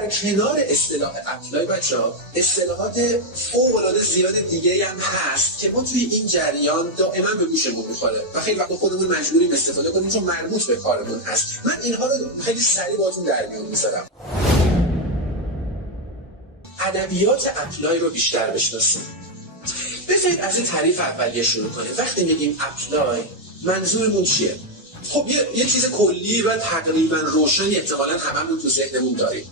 در کنار اصطلاح اپلای بچه‌ها اصطلاحات فوق‌العاده زیاد دیگه هم هست که ما توی این جریان دائما به گوشمون میخوره و خیلی وقت خودمون مجبوریم استفاده کنیم چون مربوط به کارمون هست. من اینها رو خیلی سریع باهاتون در میون میذارم. ادبیات اپلای رو بیشتر بشناسیم. بذارید از این تعریف اولیه شروع کنیم. وقتی میگیم اپلای منظورمون چیه؟ خب یه چیز کلی و تقریبا روشنی احتمالاً هممون تو ذهنمون داریم.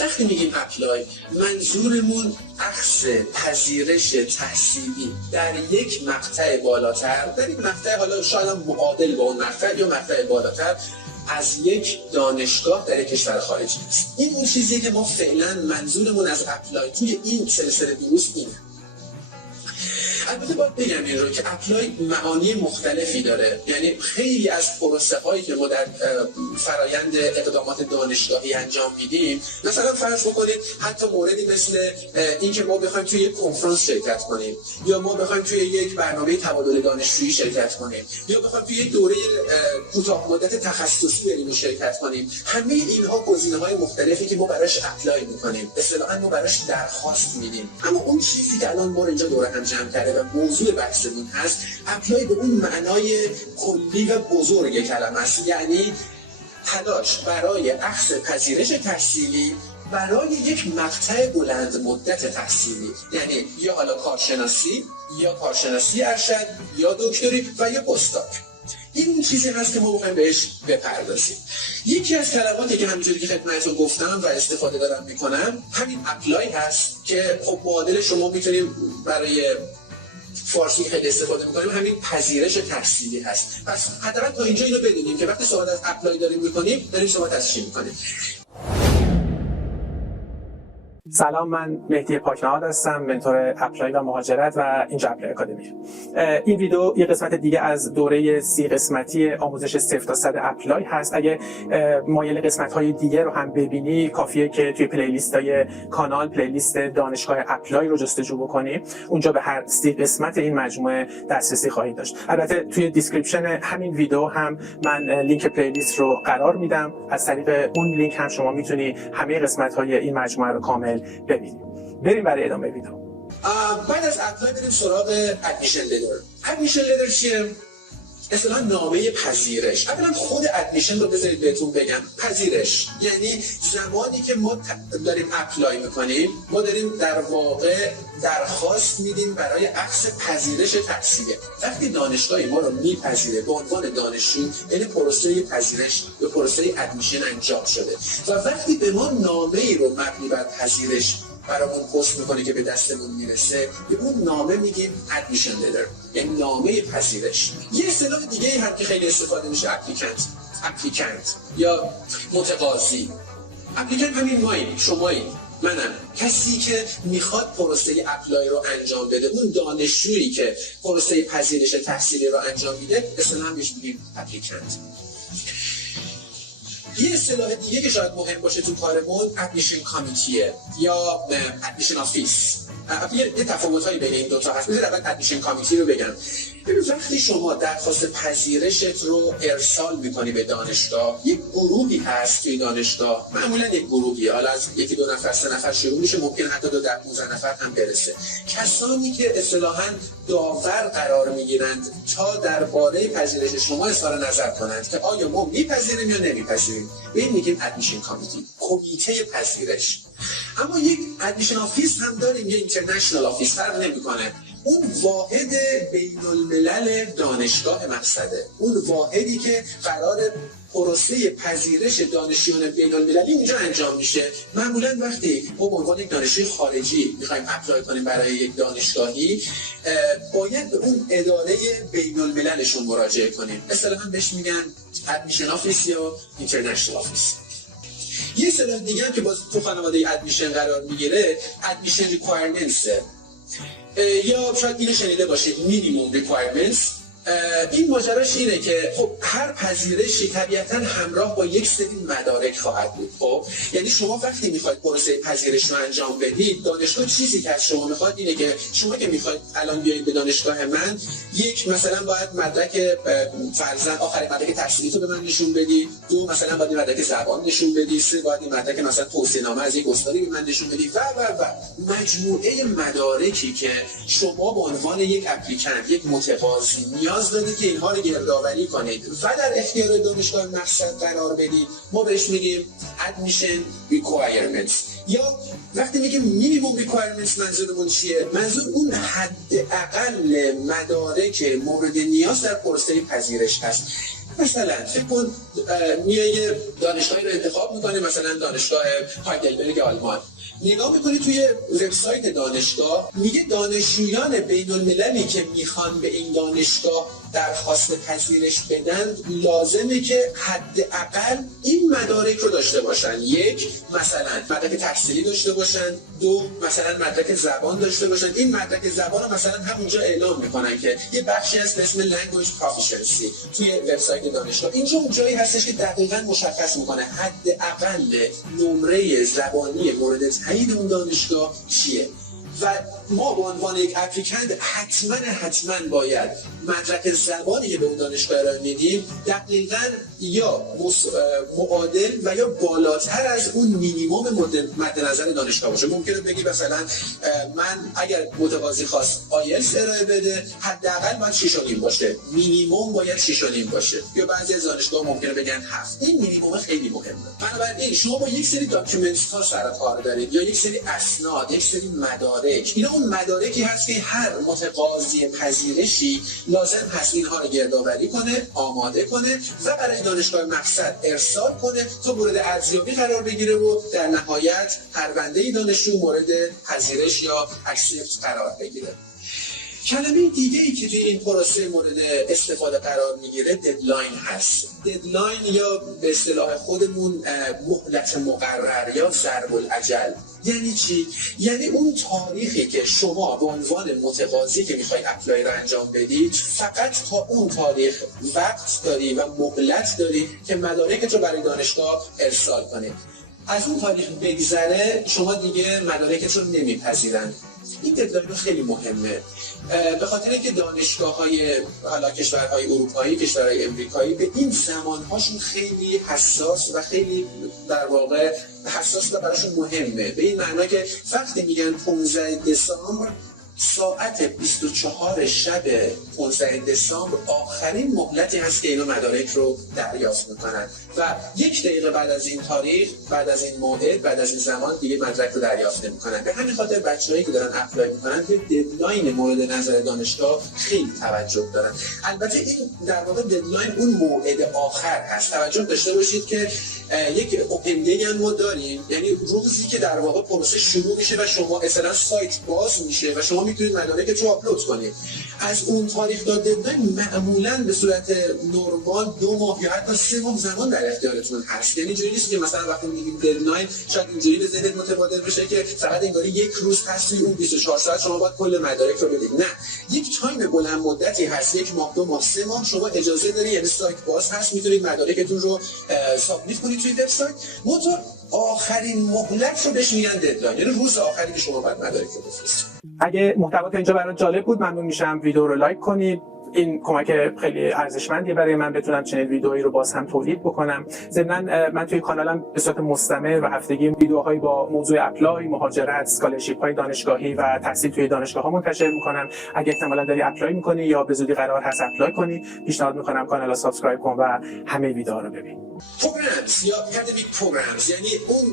وقتی میگیم اپلای منظورمون اخذ پذیرش تحصیلی در یک مقطع بالاتر، در یک مقطع حالا شاید هم معادل با اون مقطع یا مقطع بالاتر از یک دانشگاه در یک کشور خارجی است. این اون چیزیه که ما فعلا منظورمون از اپلای توی این سلسله دروس اینه. البته باید بگم این رو که اپلای معانی مختلفی داره، یعنی خیلی از پروسه هایی که ما در فرایند اقدامات دانشگاهی انجام میدیم، مثلا فرض بکنید حتی موردی مثل این که ما بخوایم توی یک کنفرانس شرکت کنیم یا ما بخوایم توی یک برنامه تبادل دانشجویی شرکت کنیم یا بخوایم توی یک دوره کوتاه مدت تخصصی بریم و شرکت کنیم، همه اینها گزینه‌های مختلفی که ما براش اپلای می‌کنیم، اصطلاحاً ما براش درخواست میدیم. اما اون چیزی که الان ما اینجا دوره هم جمع کرده و موضوع بحثمون هست، اپلای به اون معنای کلی و بزرگ کلمه است، یعنی تلاش برای اخذ پذیرش تحصیلی برای یک مقطع بلند مدت تحصیلی، یعنی یا حالا کارشناسی یا کارشناسی ارشد یا دکتری و یا پستاک. این چیزی هست که ما بخوایم بهش بپردازیم. یکی از کلماتی که همینجوری که خدمتتون گفتم و استفاده دارم میکنم همین اپلای هست که خب معادل شما میتونیم برای فارسی خیلی استفاده میکنیم همین پذیرش تحصیلی هست. پس حداقل تا اینجا اینو بدونیم که وقتی صحبت از اپلای داریم میکنیم داریم صحبت از چی میکنیم. سلام، من مهدی پاکنهاد هستم، منتور اپلای و مهاجرت و اینجا اپلای اکادمی. این ویدیو یه قسمت دیگه از دوره 30 قسمتی آموزش 0 تا 100 اپلای هست. اگه مایل قسمت‌های دیگه رو هم ببینی کافیه که توی پلیلیست‌های کانال پلیلیست دانشگاه اپلای رو جستجو بکنی. اونجا به هر 30 قسمت این مجموعه دسترسی خواهید داشت. البته توی دیسکریپشن همین ویدیو هم من لینک پلیلیست رو قرار میدم. از طریق اون لینک هم شما میتونی همه قسمت‌های این مجموعه رو کامل ببینیم. بریم برای ادامه ویدیو. بعد از اپلای بریم سراغ ادمیشن لتر. ادمیشن لتر چیه؟ اصلا نامه پذیرش. اولا خود ادمیشن رو بذارید بهتون بگم. پذیرش یعنی زمانی که ما داریم اپلای میکنیم، ما داریم در واقع درخواست میدیم برای اخذ پذیرش تحصیلی. وقتی دانشگاهی ما رو میپذیره به عنوان دانشجو، یعنی پروسه پذیرش به پروسه ادمیشن انجام شده و وقتی به ما نامه ای رو مبنی بر پذیرش برامون پست میکنه که به دستمون میرسه، به اون نامه میگیم ادمیشن لتر، یعنی نامه پذیرش. یه اصطلاح دیگه هم که خیلی استفاده میشه اپلیکنت یا متقاضی. اپلیکنت همین ماییم، شماییم، منم، کسی که میخواد پروسه اپلای رو انجام بده، اون دانشجویی که پروسه پذیرش تحصیلی رو انجام میده، اصطلاحاً بهش میگیم اپلیکنت. یه اصطلاح دیگه که شاید مهم باشه تو کارمون ادمیشن کامیتیه یا ادمیشن آفیس. یه تفاوت‌هایی بین این دو تا هست. بذار اول ادمیشن کامیتی رو بگم. ببین وقتی شما درخواست پذیرشت رو ارسال می‌کنی به دانشگاه، یک گروهی هست توی دانشگاه، معمولاً یک گروهی، حالا از یکی دو نفر سه نفر شروع میشه، ممکن حتی 10-15 نفر هم برسه. کسانی که اصطلاحاً داور قرار می‌گیرند تا درباره پذیرش شما اظهار نظر کنند که آیا ما می‌پذیریم یا نمی‌پذیریم. به این میگیم ادمیشن کامیتی، کمیته پذیرش. اما یک ادمیشن آفیس هم داریم، یک اینترنشنال آفیس، فرق نمی‌کنه. اون واحد بین الملل دانشگاه مقصده، اون واحدی که قرار پروسه پذیرش دانشجویان بین المللی اونجا انجام میشه. معمولا وقتی ما به عنوان یک دانشجوی خارجی میخوایم اپلای کنیم برای یک دانشگاهی، باید به اون اداره بین المللشون مراجعه کنیم. اصطلاحاً بهش میگن ادمیشن آفیس یا اینترنشنال آفیس. یه اصطلاح دیگه هم که باز تو خانواده ادمیشن قرار میگیره ادمیشن ریکوایرمنتس، یا شاید اینو شنیده باشید مینیمم ریکوایرمنتس این ماجراش اینه که خب هر پذیرشی طبیعتاً همراه با یک سری مدارک خواهد بود. خب یعنی شما وقتی میخواید پروسه پذیرش رو انجام بدید، دانشگاه چیزی که از شما میخواد اینه که شما که میخواید الان بیایید به دانشگاه من، یک مثلا باید مدرک فرضاً آخرین مدرک تحصیلی تو به من نشون بدی، دو مثلا باید مدرک زبان نشون بدی، سه باید مدرک مثلا توصیه‌نامه از یک استادی به من نشون بدی و مجموعه مدارکی که شما به عنوان یک اپلیکانت، یک متقاضی نیاز دارید که اینها رو گردآوری کنید و در اختیار دانشگاه مقصد قرار بدید. ما بهش میگیم admission requirements، یا وقتی میگیم minimum requirements منظورمون چیه؟ منظور اون حداقل مدارک مورد نیاز در پروسه پذیرش هست. مثلا فکر کن میای دانشگاهی رو انتخاب میکنی، مثلا دانشگاه هایدلبرگ آلمان، نگاه میکنی توی وبسایت دانشگاه میگه دانشجویان بین المللی که میخوان به این دانشگاه درخواست پذیرش بدن لازمه که حداقل این مدارک رو داشته باشن. یک، مثلا مدرک تحصیلی داشته باشن، دو، مثلا مدرک زبان داشته باشن. این مدرک زبان رو مثلا همونجا اعلام میکنن که یه بخشی هست به اسم language proficiency توی وبسایت دانشگاه. اینجا اون جایی هستش که دقیقاً مشخص میکنه حداقل نمره زبانی مورد تایید اون دانشگاه چیه. و ما به عنوان یک اپلیکانت حتما باید مدرک زبانی که به اون دانشگاه ارائه میدیم دقیقاً یا معادل و یا بالاتر از اون مینیمم مد نظر دانشگاه باشه. ممکنه بگی مثلا من اگر متقاضی خواست آیلتس ارائه بده حداقل باید 6.5 باشه، مینیمم باید 6.5 باشه، یا بعضی از دانشگاه ممکنه بگن 7. این مینیمم خیلی مهمه. بنابراین شما با یک سری داکیومنتس ها سر کار دارید یا یک سری اسناد، یک سری مدارک. اینا اون مدارکی هست که هر متقاضی پذیرشی لازم هست اینها رو گردآوری کنه، آماده کنه و برای دانشگاه مقصد ارسال کنه تا مورد ارزیابی قرار بگیره و در نهایت پرونده دانشجو مورد پذیرش یا اکسپت قرار بگیره. کلمه دیگه‌ای که توی این پروسه مورد استفاده قرار میگیره ددلاین هست. ددلاین یا به اصطلاح خودمون مهلت مقرر یا ضرب الاجل. یعنی چی؟ یعنی اون تاریخی که شما به عنوان متقاضی که میخوای اپلای رو انجام بدید فقط تا اون تاریخ وقت داری و مهلت داری که مدارکت رو برای دانشگاه ارسال کنید. از اون تاریخ بگذره شما دیگه مدارکت رو نمیپذیرن. این ددلاین خیلی مهمه به خاطر اینکه دانشگاه‌های حالا کشورهای اروپایی، کشورهای امریکایی به این زمان‌هاشون خیلی حساس و خیلی در واقع حساس و براشون مهمه، به این معنی که وقتی میگن 15 دسامبر ساعت 24 شب 15 دسامبر آخرین مهلتی هست که اینا مدارک رو دریافت میکنن و 1 دقیقه بعد از این تاریخ، بعد از این موعد، بعد از این زمان دیگه مدرک رو دریافت نمیکنن. به همین خاطر بچه‌هایی که دارن اپلای میکنن به ددلاین مورد نظر دانشگاه خیلی توجه دارن. البته این در واقع ددلاین اون موعد آخر هست. توجه داشته باشید که یک اوپن دی هم ما داریم، یعنی روزی که در واقع پروسه شروع میشه و شما اصلا سایت باز میشه و شما میتونید مدارکتون رو آپلود کنید. از اون تاریخ تا ددلاین معمولاً به صورت نرمال 2 ماه یا حتی 3 ماه زمان در اختیارتون هست. یعنی جوری نیست که مثلا وقتی میگیم ددلاین شاید اینجوری به ذهنت متبادر بشه که فقط انگاری 1 روز هست اون 24 ساعت شما باید کل مدارک رو بدید. نه، یک تایم بلند مدتی هست، 1 ماه، 2 ماه، 3 ماه شما اجازه دارید، یعنی سایت باز هست، میتونید مدارکتون رو سابمیت کنید توی وبسایت. منتها آخرین مهلت رو بهش میگن ددلاین، یعنی روز آخری که شما باید مدارک رو بفرستید. اگه محتوا تا اینجا برات جالب بود ممنون میشم ویدیو رو لایک کنید. این کمک خیلی ارزشمندیه برای من بتونم چنین ویدئویی رو باز هم تولید بکنم. ضمن من توی کانالم به صورت مستمر و هفتگی ویدیوهایی با موضوع اپلای، مهاجرت، اسکالرشیپ های دانشگاهی و تحصیل توی دانشگاه ها منتشر میکنم. اگه احتمالاً داری اپلای میکنی یا به زودی قرار هست اپلای کنی، پیشنهاد میکنم کانال رو سابسکرایب کن و همه ویدیوها رو ببین. پروگرامز یا اکادمیک پروگرامز یعنی اون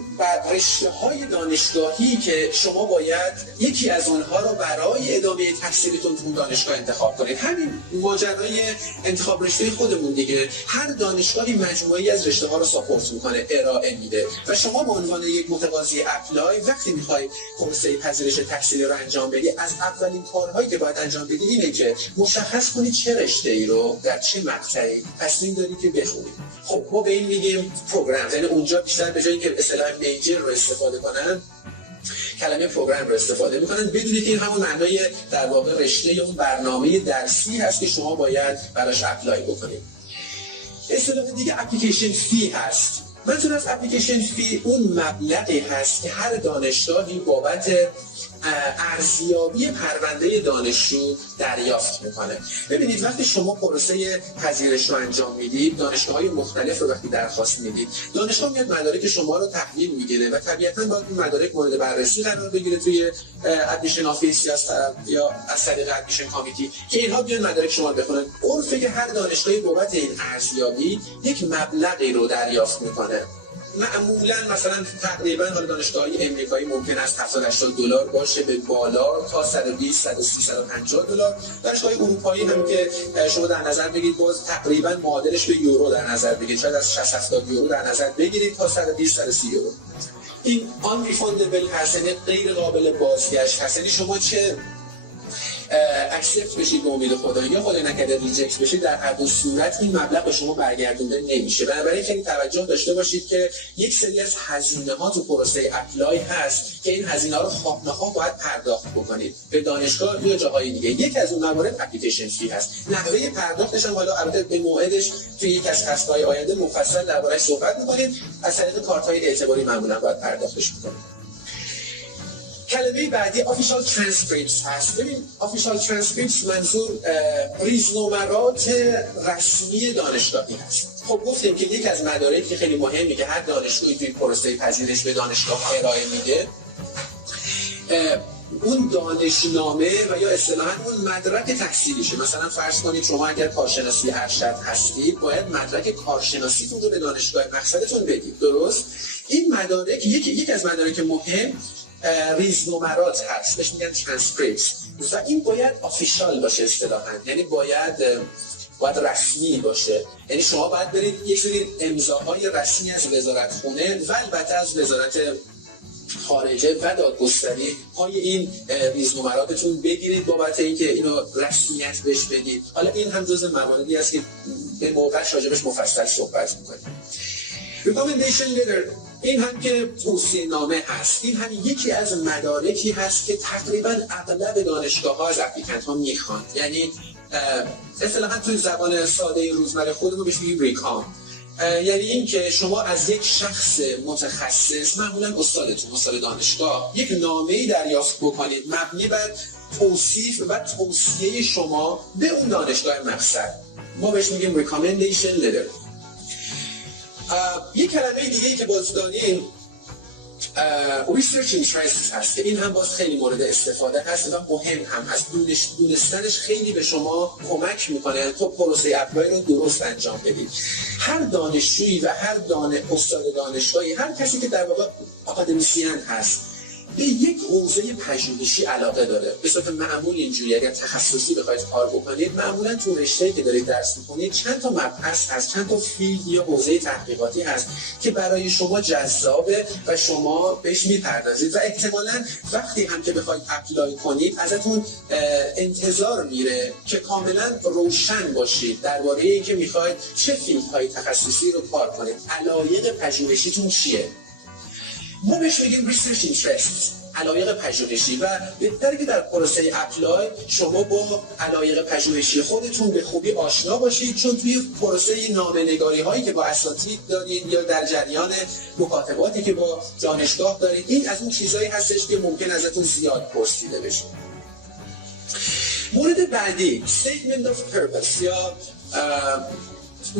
رشته‌های دانشگاهی که شما باید یکی از اونها رو برای ادامه تحصیلتون تو دانشگاه انتخاب کنید. همین ماجرای انتخاب رشته خودمون دیگه، هر دانشگاهی مجموعه‌ای از رشته‌ها رو ساپورت میکنه، ارائه میده و شما به عنوان یک متقاضی اپلای وقتی میخوای پروسه پذیرش تحصیلی رو انجام بدی، از اولین کارهایی که باید انجام بدی اینه که مشخص کنی چه رشته‌ای رو در چه مقطعی تصمیم داری که بخونی. خب ما به این میگیم پروگرام، یعنی اونجا بیشتر به جای اینکه اصطلاح میجر رو استفاده کنن کلمه پروگرام رو استفاده میکنن، بدونید که این همون معنای در واقع رشته یا اون برنامه درسی هست که شما باید براش اپلای بکنید. اصطلاح دیگه اپلیکیشن فی هست. منظور از اپلیکیشن فی اون مبلغی هست که هر دانشگاهی بابت ارزیابی پرونده دانشجو دریافت میکنه. ببینید وقتی شما پروسه پذیرش رو انجام میدید، دانشگاه‌های مختلف رو وقتی درخواست میدید، دانشگاه میاد مدارک شما رو تحویل میگیره و طبیعتاً باید این مدارک مورد بررسی قرار بگیره توی ادمیشن آفیس یا از طریق ادمیشن کامیتی که اینها بیان مدارک شما رو بخونن. عرفه که هر دانشگاهی بابت این ارزیابی یک مبلغی رو دریافت میکنه. معمولا مثلا تقریبا حالا دانشگاه‌های امریکایی ممکن است $70-80 باشه به بالا تا 120 130 150 دلار. دانشگاه‌های اروپایی هم که شما در نظر بگیرید باز تقریبا معادلش به یورو در نظر بگیرید، شاید از 60-70 یورو در نظر بگیرید تا 120 130 یورو. این آن ریفاندبل هست، یعنی غیر قابل بازگشت هست. یعنی شما چه اکسپت بشید به امید خدا یا خدای نکرده ریجکت بشید، در هر دو صورت این مبلغ به شما برگردونده نمیشه. بنابراین خیلی توجه داشته باشید که یک سری از هزینه‌ها تو پروسه اپلای هست که این هزینه‌ها رو خواه نخواه باید پرداخت بکنید به دانشگاه یا جاهای دیگه. یکی از اون موارد اپلیکیشن فی هست. نحوه پرداختش هم حالا البته به موعدش توی یک از فصل‌های آینده مفصل درباره‌اش صحبت می‌کنیم. از طریق کارت‌های اعتباری معمولاً باید پرداختش کنید. کلمه بعدی official transcripts هست. ببین official transcripts منظور ریزنمرات رسمی دانشگاهی هست. خب گفتیم که یک از مدارکی خیلی مهمی که هر دانشگاهی توی پروسه پذیرش به دانشگاه ارائه میده اون دانشنامه و یا اصطلاحاً اون مدرک تحصیلیشه. مثلا فرض کنید شما اگر کارشناسی ارشد هستید باید مدرک کارشناسیتون رو به دانشگاه مقصدتون بدید. درست؟ این مدارک یک از مدارک مهم ریزنمرات هست، بهش میگن ترانسکریپت و این باید آفیشال باشه اصطلاحاً، یعنی باید رسمی باشه. یعنی شما باید برید یک سری امضاهای رسمی از وزارتخونه و البته از وزارت خارجه و دادگستری پای این ریزنمراتتون بگیرید بابت اینکه اینو رسمیت بهش بدید. حالا این هم جزء مواردی است که به موقعش راجبش مفصل صحبت می‌کنیم. Recommendation letter این هم که توصیه نامه هست. این هم یکی از مدارکی هست که تقریبا اغلب دانشگاه‌ها از اپلیکنت ها میخوان. یعنی اصطلاحاً توی زبان ساده روزمره خودمون بهش میگیم ریکام. یعنی این که شما از یک شخص متخصص، معمولاً استاد دانشگاه، یک نامه‌ای دریافت بکنید مبنی بر توصیف و توصیه شما به اون دانشگاه مقصد. ما بهش میگیم recommendation letter. یک کلمه دیگه‌ای که باز داریم research interest هست که این هم باز خیلی مورد استفاده هست و مهم هم هست. دونستنش خیلی به شما کمک میکنه تا پروسه اپلای رو درست انجام بدید. هر دانشجویی و هر استاد دانشگاهی، هر کسی که در واقع آکادمیسین هست به یک حوزه پژوهشی علاقه داره. به صورت معمول اینجوری اگر تخصصی بخواید کار بکنید، معمولا تو رشته‌ای که دارید درس می‌خونید چند تا مبحث هست، چند تا فیلد یا حوزه تحقیقاتی هست که برای شما جذابه و شما بهش میپردازید و احتمالاً وقتی هم که بخواید اپلای کنید ازتون انتظار میره که کاملا روشن باشید درباره اینکه میخواید چه فیلدهای تخصصی رو کار کنید، علایق پژوهشیتون چیه. ما بهش میگیم ریسرچ اینترست، علایق پژوهشی، و بهتره که در پروسه اپلای شما با علایق پژوهشی خودتون به خوبی آشنا باشید، چون توی پروسه نامه‌نگاری هایی که با اساتید دارید یا در جریان مکاتباتی که با دانشگاه دارید، این از اون چیزایی هستش که ممکن ازتون زیاد پرسیده بشه. مورد بعدی Statement of Purpose یا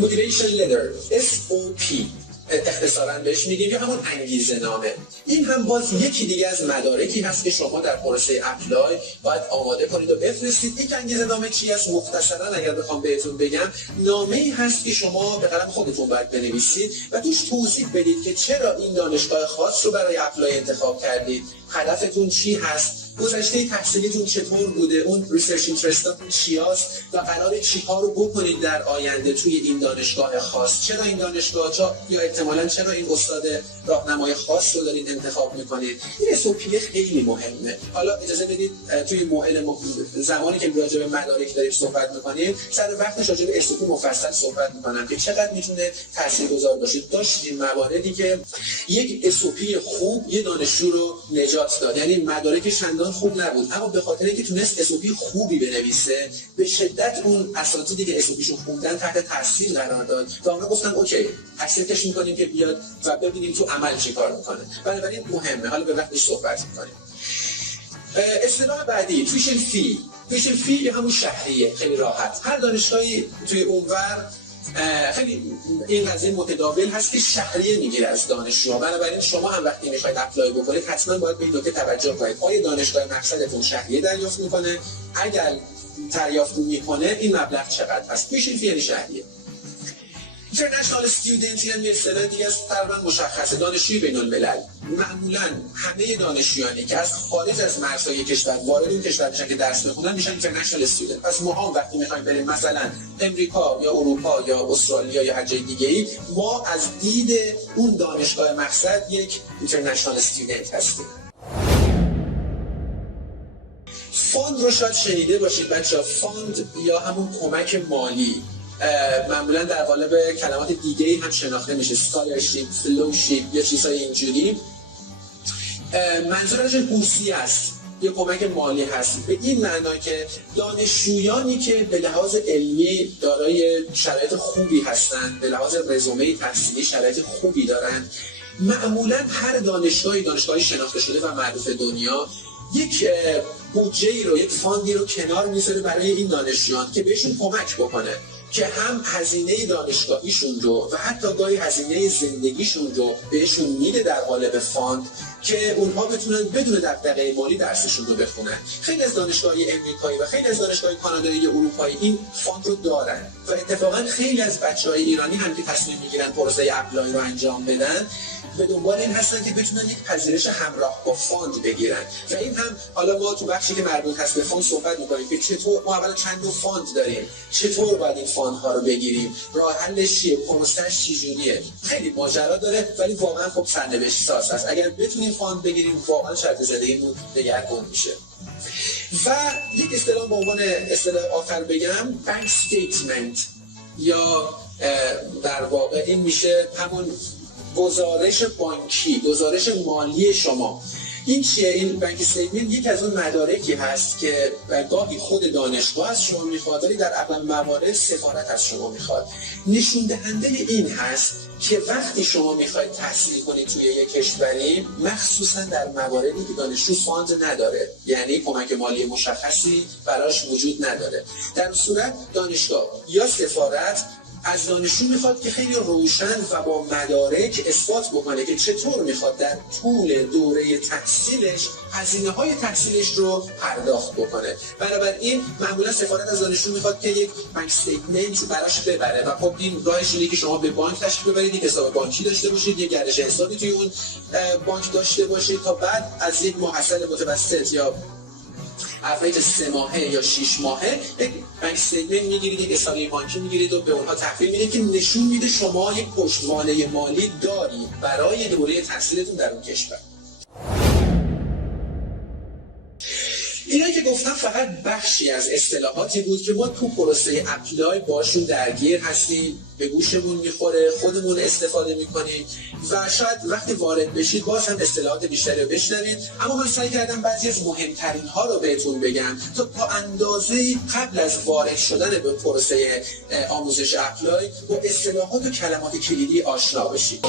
Motivation Letter SOP اختصاراً بهش میگیم، یا همون انگیزه نامه. این هم باز یکی دیگه از مدارکی هست که شما در پروسه اپلای باید آماده کنید و بفرستید. یک انگیزه نامه چی است؟ مختصراً اگر بخوام بهتون بگم، نامه‌ای هست که شما به قلم خودتون باید بنویسید و توش توضیح بدید که چرا این دانشگاه خاص رو برای اپلای انتخاب کردید، هدفتون چی هست گذشته تحصیلیتون چطور بوده، اون ریسرچ اینترستاتون چیاست و قراره چیکار رو بکنید در آینده توی این دانشگاه خاص. چرا این دانشگاه یا احتمالاً چرا این استاد راهنمای خاص رو دارید انتخاب میکنید. این SOP خیلی مهمه. حالا اجازه بدید توی موعد زمانی که راجع به مدارک داریم صحبت میکنیم سر وقتش راجع به SOP مفصل صحبت میکنم که چقدر میتونه تاثیرگذار باشه. داشتیم مواردی که یک SOP خوب یه دانشجو رو نجات داد، یعنی مدارک چندان خوب نبود اما به خاطر اینکه تونست SOP خوبی بنویسه به شدت اون اساتیدی که SOPشون خوندن تحت تاثیر قرار داد و اونا گفتن اوکی تاثیرش میکنیم که بیاد و ببینیم تو عمل چیکار میکنه. بنابراین مهمه. حالا به وقتش صحبت میکنیم. اصطلاح بعدی تویشن فی یا همون شهریه. خیلی راحت هر دانشگاهی توی اونور خیلی این قضیه متداول هست که شهریه میگیره از دانشجوها. بنابراین شما هم وقتی میخواید اپلای بکنید حتما باید به این نکته توجه کنید. آیا دانشگاه مقصدتون شهریه دریافت میکنه؟ اگر دریافت میکنه این مبلغ چقدر هست؟ تویشن فی یعنی شهریه. اینترنشنال استودنت یعنی اصطلاح دیگه است تقریبا مشخصه، دانشجوی بین الملل. معمولا همه دانشجویانی که از خارج از مرزهای کشور وارد این کشور میشن که درس بخونن میشن اینترنشنال استودنت. پس ما هم وقتی میخوایم بریم مثلا امریکا یا اروپا یا استرالیا یا هر جای دیگه‌ای، ما از دید اون دانشگاه مقصد یک اینترنشنال استودنت هستیم. فاند رو شاید شنیده باشید بچه‌ها. فاند یا همون کمک مالی معمولا در قالب کلمات دیگه‌ای هم شناخته میشه، اسکالرشیپ، فلوشیپ یا چیزهای اینجوری. منظورش بورسیه است، یه کمک مالی هست به این معنا که دانشجویانی که به لحاظ علمی دارای شرایط خوبی هستند، به لحاظ رزومه تحصیلی شرایط خوبی دارند، معمولا هر دانشگاهی شناخته شده و معروف دنیا یک بودجه‌ای رو، یک فاندی رو کنار میذاره برای این دانشجویان که بهشون کمک بکنه که هم هزینه دانشگاهیشون رو و حتی گاهی هزینه زندگیشون رو بهشون میده در قالب فاند که اونها بتونن بدون دغدغه مالی درسشون رو بخونن. خیلی از دانشگاه‌های امریکایی و خیلی از دانشگاه‌های کانادایی و اروپایی این فاند رو دارن و اتفاقا خیلی از بچه‌های ایرانی هم که تصمیم میگیرن پروسه اپلای رو انجام بدن به دنبال این هستن که بتونن یک پذیرش همراه با فاند بگیرن و این هم حالا ما تو بخشی که مربوط هست به فاند صحبت می‌کنیم که چطور ما اولا چند نوع فاند داریم، چطور باید این فاندها رو بگیریم، راه حلش چیه، پروسش چجوریه. خیلی ماجرا داره ولی واقعا خب سرنوشت ساز هست. اگر بتونیم فاند بگیریم واقعا شرط زندگیمون دگرگون میشه. و یک اصطلاح به عنوان اصطلاح آخر بگم، بانک استیتمنت یا در واقع این میشه همون گزارش بانکی، گزارش مالی شما. این چیه؟ این بانک استیتمنت یکی از اون مدارکی هست که گاهی خود دانشگاه از شما میخواد ولی در اغلب موارد سفارت از شما میخواد. نشون دهنده این هست که وقتی شما میخواید تحصیل کنید توی یک کشوری، مخصوصا در مواردی که دانشجو فاند نداره، یعنی کمک مالی مشخصی براش وجود نداره، در صورت دانشگاه یا سفارت از دانشجو میخواد که خیلی روشن و با مدارک اثبات بکنه که چطور میخواد در طول دوره تحصیلش هزینه‌های تحصیلش رو پرداخت بکنه. بنابراین معمولا سفارت از دانشجو میخواد که یک بانک استیتمنت براش ببره و خب این راهش اینه که شما به بانک تشریف ببرید، یک حساب بانکی داشته باشید، یک گردش حسابی توی اون بانک داشته باشید تا بعد از یک محصل متوسط یا افریج 3 ماهه یا 6 ماهه یک بانک استیتمنت میگیرید، یک حسابی بانکی میگیرید و به اونها تحویل میدید که نشون میده شما یک پشتوانه مالی دارید برای دوره تحصیلتون در اون کشور. اینا که گفتم فقط بخشی از اصطلاحاتی بود که ما تو پروسه اپلای باشون درگیر هستیم، به گوشمون میخوره، خودمون استفاده میکنیم و شاید وقتی وارد بشید باز هم اصطلاحات بیشتری رو بشنوید، اما من سعی کردم بعضی از مهمترین ها رو بهتون بگم تا اندازه قبل از وارد شدن به پروسه آموزش اپلای با اصطلاحات و کلمات کلیدی آشنا بشید.